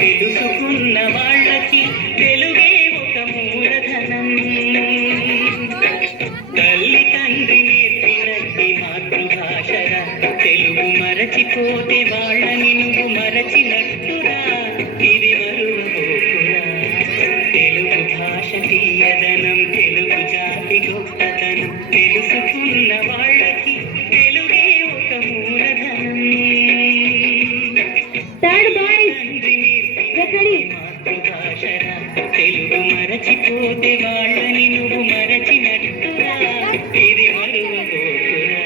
తెలుసుకున్న వాళ్ళకి తెలుగే ఒక మూలధనం. తల్లి తండ్రి నేర్పినట్టి మాతృభాషరా, తెలుగు మరచిపోతే వాళ్ళని నువ్వు మరచినట్టురా. ఇది మరువబోకురా. తెలుగు భాష తీయదనం, తెలుగు జాతి గొప్పతనం, తెలుసుకున్న వాళ్ళకి తెలుగే ఒక మూలధనం. మాతృభాషరా, తెలుగు మరచిపోతే వాళ్ళని నువ్వు మరచినట్టురా. ఇది మరువబోకురా.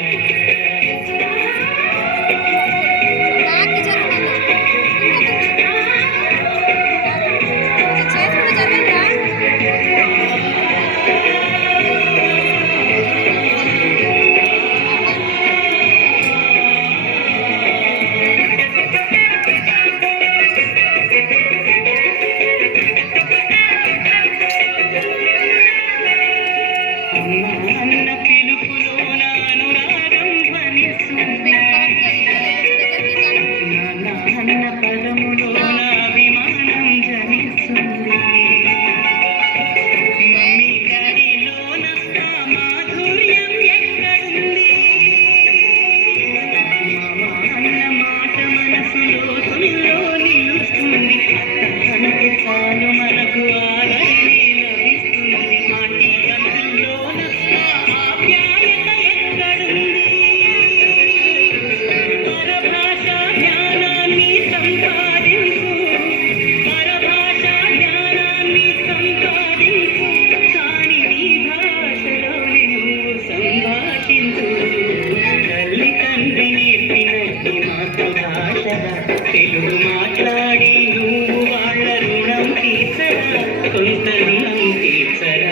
అన్న పిలుపులోన అనురాగం ధ్వనిస్తుంది, నాన్న పదములోన అభిమానం జనిస్తుంది, మమ్మీ డాడీలోన ఆ మాధుర్యం ఎక్కడుంది, మామ అన్న మాట మనసులో తొలిలో నిలుస్తుంది, అత్త అంటే చాలు మనకు ఆదరణే లభిస్తుంది, ఆంటీ అంకుల్లోన ఆప్యాయత ఎక్కడుంది, పరభాషా జ్ఞానాన్ని సంపాదించు, పరభాషా జ్ఞానాన్ని సంపాదించు, కాని నీ భాషలోని నువ్వు సంభాషించు. తల్లి తండ్రి నేర్పినట్టి మాతృభాషరా, తెలుగు మాట్లాడి నువ్వు వాళ్ళ రుణం తీర్చరా, కొంత రుణం తీర్చరా.